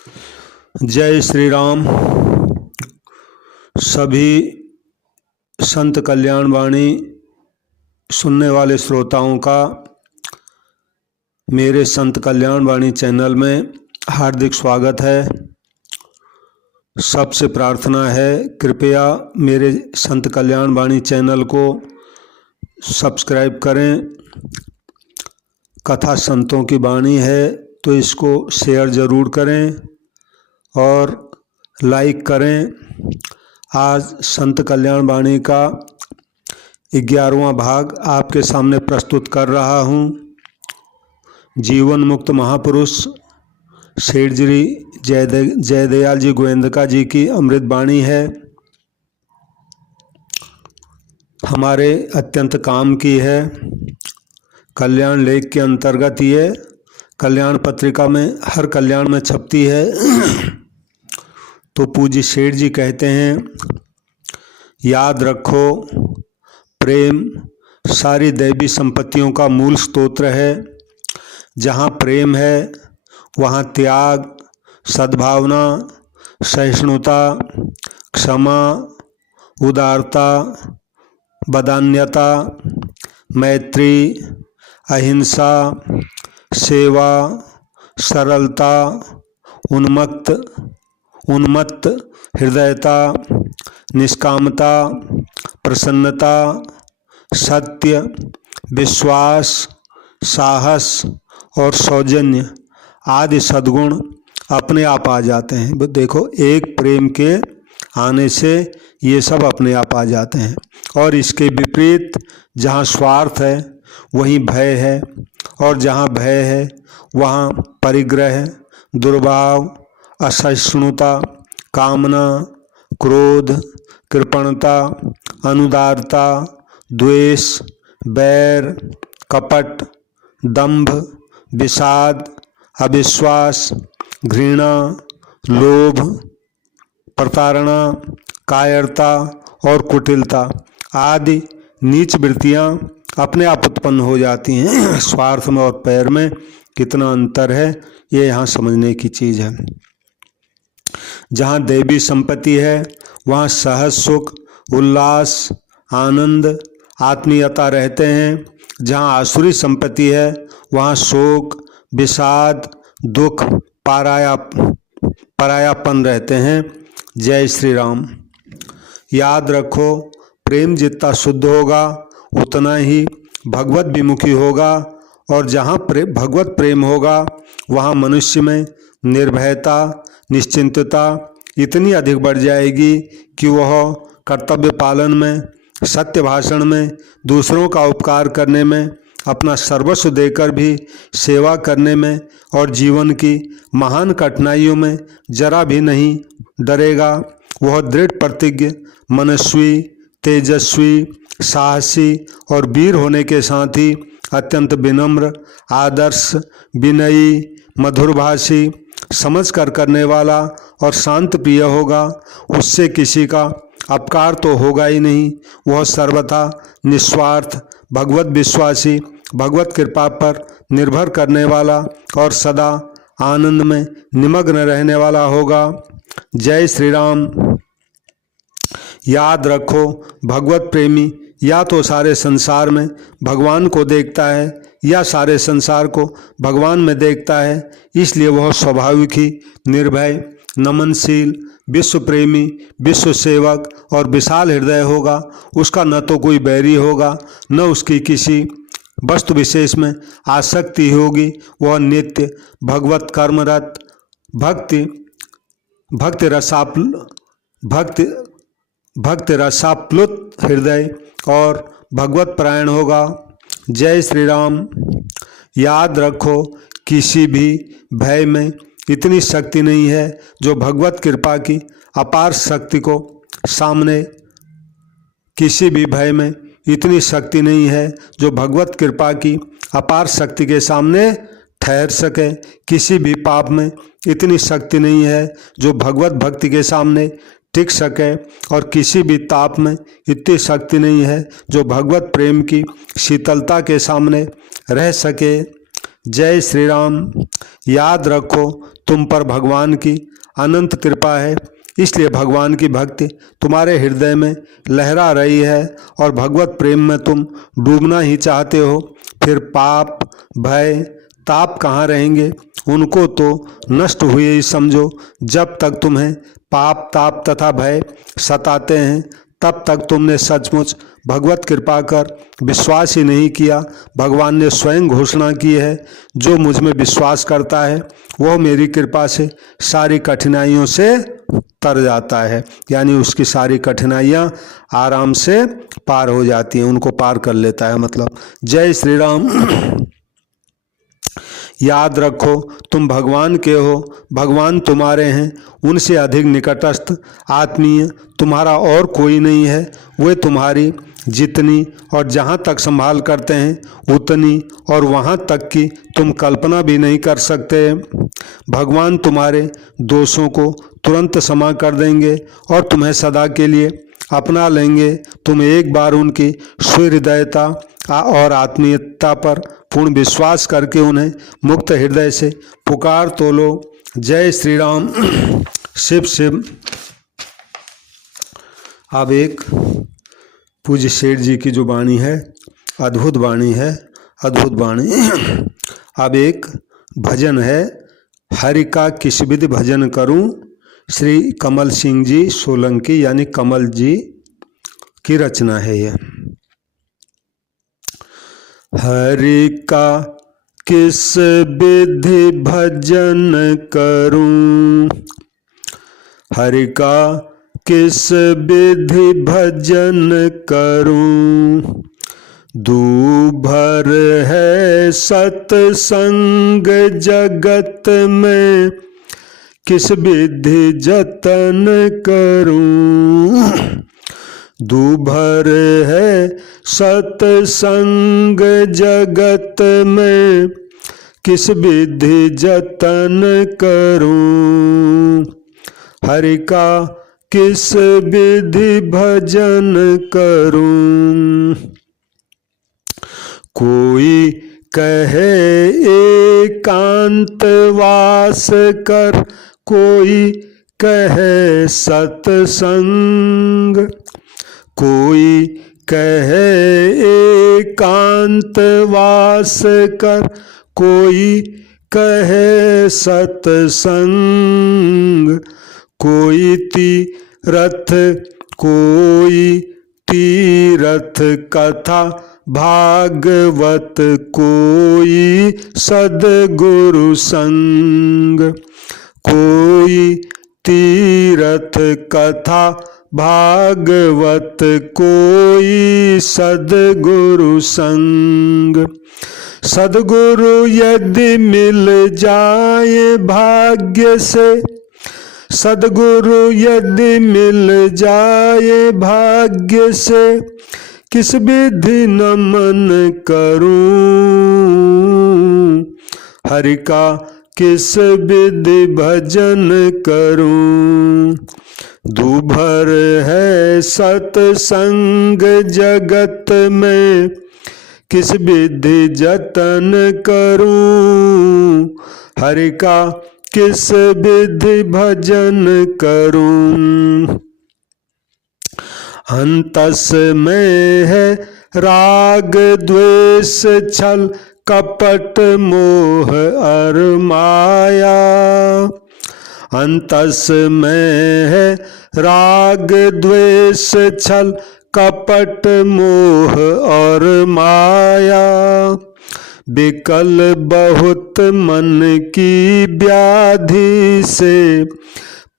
जय श्री राम। सभी संत कल्याण वाणी सुनने वाले श्रोताओं का मेरे संत कल्याण वाणी चैनल में हार्दिक स्वागत है। सबसे प्रार्थना है, कृपया मेरे संत कल्याण वाणी चैनल को सब्सक्राइब करें। कथा संतों की वाणी है तो इसको शेयर ज़रूर करें और लाइक करें। आज संत कल्याण वाणी का 11वां भाग आपके सामने प्रस्तुत कर रहा हूँ। जीवन मुक्त महापुरुष सेठ श्री जयदयाल जी गोविंदका जी की अमृत वाणी है। हमारे अत्यंत काम की है। कल्याण लेख के अंतर्गत ये कल्याण पत्रिका में हर कल्याण में छपती है। तो पूज्य सेठ जी कहते हैं, याद रखो प्रेम सारी दैवी संपत्तियों का मूल स्तोत्र है। जहाँ प्रेम है वहाँ त्याग, सद्भावना, सहिष्णुता, क्षमा, उदारता, बदान्यता, मैत्री, अहिंसा, सेवा, सरलता, उन्मत्त हृदयता, निष्कामता, प्रसन्नता, सत्य, विश्वास, साहस और सौजन्य आदि सद्गुण अपने आप आ जाते हैं। देखो, एक प्रेम के आने से ये सब अपने आप आ जाते हैं। और इसके विपरीत जहाँ स्वार्थ है वहीं भय है, और जहाँ भय है वहाँ परिग्रह, दुर्भाव, असहिष्णुता, कामना, क्रोध, कृपणता, अनुदारता, द्वेष, बैर, कपट, दंभ, विषाद, अविश्वास, घृणा, लोभ, प्रताड़ना, कायरता और कुटिलता आदि नीच वृत्तियाँ अपने आप उत्पन्न हो जाती हैं। स्वार्थ में और पैर में कितना अंतर है ये यहाँ समझने की चीज़ है। जहाँ दैवी संपत्ति है वहाँ सहज सुख, उल्लास, आनंद, आत्मीयता रहते हैं। जहाँ आसुरी संपत्ति है वहाँ शोक, विषाद, दुख, परायापन रहते हैं। जय श्री राम। याद रखो, प्रेम जितना शुद्ध होगा उतना ही भगवत विमुखी होगा। और जहाँ भगवत प्रेम होगा वहाँ मनुष्य में निर्भयता, निश्चिंतता इतनी अधिक बढ़ जाएगी कि वह कर्तव्य पालन में, सत्य भाषण में, दूसरों का उपकार करने में, अपना सर्वस्व देकर भी सेवा करने में और जीवन की महान कठिनाइयों में जरा भी नहीं डरेगा। वह दृढ़ प्रतिज्ञ, मनस्वी, तेजस्वी, साहसी और वीर होने के साथ ही अत्यंत विनम्र, आदर्श, विनयी, मधुरभाषी, समझ कर करने वाला और शांत प्रिय होगा। उससे किसी का अपकार तो होगा ही नहीं। वह सर्वथा निस्वार्थ, भगवत विश्वासी, भगवत कृपा पर निर्भर करने वाला और सदा आनंद में निमग्न रहने वाला होगा। जय श्री राम। याद रखो, भगवत प्रेमी या तो सारे संसार में भगवान को देखता है या सारे संसार को भगवान में देखता है। इसलिए वह स्वाभाविक ही निर्भय, नमनशील, विश्व प्रेमी, विश्व सेवक और विशाल हृदय होगा। उसका न तो कोई बैरी होगा, न उसकी किसी वस्तु विशेष में आसक्ति होगी। वह नित्य भगवत कर्मरत, भक्ति रसाप्लुत हृदय और भगवत परायण होगा। जय श्री राम। याद रखो, किसी भी भय में इतनी शक्ति नहीं है जो भगवत कृपा की अपार शक्ति को सामने, किसी भी भय में इतनी शक्ति नहीं है जो भगवत कृपा की अपार शक्ति के सामने ठहर सके। किसी भी पाप में इतनी शक्ति नहीं है जो भगवत भक्ति के सामने टिक सके। और किसी भी ताप में इतनी शक्ति नहीं है जो भगवत प्रेम की शीतलता के सामने रह सके। जय श्री राम। याद रखो तुम पर भगवान की अनंत कृपा है, इसलिए भगवान की भक्ति तुम्हारे हृदय में लहरा रही है और भगवत प्रेम में तुम डूबना ही चाहते हो। फिर पाप, भय, ताप कहाँ रहेंगे? उनको तो नष्ट हुए ही समझो। जब तक तुम्हें पाप, ताप तथा भय सताते हैं तब तक तुमने सचमुच भगवत कृपा कर विश्वास ही नहीं किया। भगवान ने स्वयं घोषणा की है, जो मुझ में विश्वास करता है वह मेरी कृपा से सारी कठिनाइयों से तर जाता है, यानी उसकी सारी कठिनाइयाँ आराम से पार हो जाती हैं, उनको पार कर लेता है मतलब। जय श्री राम। याद रखो तुम भगवान के हो, भगवान तुम्हारे हैं, उनसे अधिक निकटस्थ आत्मीय तुम्हारा और कोई नहीं है। वे तुम्हारी जितनी और जहाँ तक संभाल करते हैं उतनी और वहाँ तक की तुम कल्पना भी नहीं कर सकते। भगवान तुम्हारे दोषों को तुरंत क्षमा कर देंगे और तुम्हें सदा के लिए अपना लेंगे। तुम एक बार उनकी सुहृदयता और आत्मीयता पर पूर्ण विश्वास करके उन्हें मुक्त हृदय से पुकार तो लो। जय श्री राम। शिव शिव। अब एक पूज्य सेठ जी की जो वाणी है, अद्भुत वाणी है, अद्भुत वाणी। अब एक भजन है, हरि का किस विधि भजन करूं, श्री कमल सिंह जी सोलंकी यानी कमल जी की रचना है यह। हरि का किस विधि भजन करूं, हरि का किस विधि भजन करूं, दूभर है सत्संग जगत में, किस विधि जतन करूं, दूभर है सत्संग जगत में, किस विधि जतन करूं, हरि का किस विधि भजन करूं। कोई कहे एकांत वास कर, कोई कहे सत्संग, कोई कहे एकांत वास कर, कोई कहे सत्संग, कोई तीरथ, कोई तीरथ कथा भागवत, कोई सद्गुरु संग, कोई तीरथ कथा भागवत, कोई सद्गुरु संग। सद्गुरु यदि मिल जाए भाग्य से, सद्गुरु यदि मिल जाए भाग्य से, किस विधि नमन करूं, हरि का किस विधि भजन करूं, दूभर है सत्संग जगत में, किस विधि जतन करूं, हरि का किस विधि भजन करूं। अंतस में है राग द्वेष छल कपट मोह और माया, अंतस में है राग द्वेष छल कपट मोह और माया, विकल बहुत मन की व्याधि से,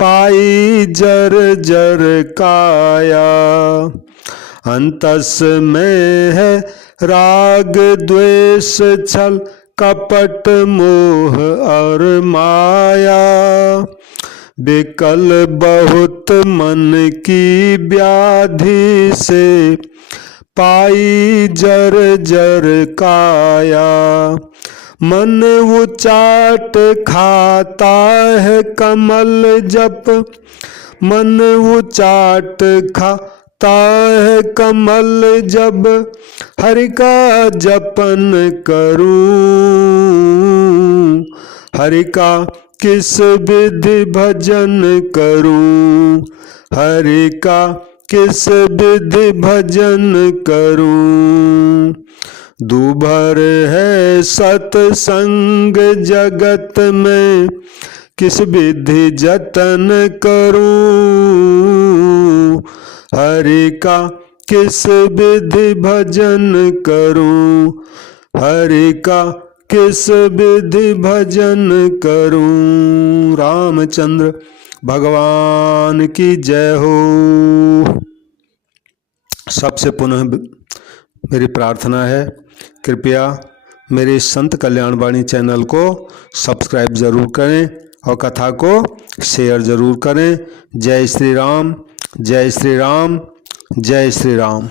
पाई जर जर काया। अंतस में है राग द्वेष छल कपट मोह और माया, विकल बहुत मन की व्याधि से, पाई जर जर काया। मन वो चाट खाता है कमल जप, मन वो चाट खाता है कमल जब, हरि का जपन करूं, हरि का किस विधि भजन करूं, हरि का किस विधि भजन करूं। दूभर है सत्संग जगत में, किस विधि जतन करूं, हरि का किस विधि भजन करूं, हरि का किस विधि भजन करूं। रामचंद्र भगवान की जय हो। सबसे पुनः मेरी प्रार्थना है, कृपया मेरे संत कल्याण वाणी चैनल को सब्सक्राइब जरूर करें और कथा को शेयर जरूर करें। जय श्री राम, जय श्री राम, जय श्री राम।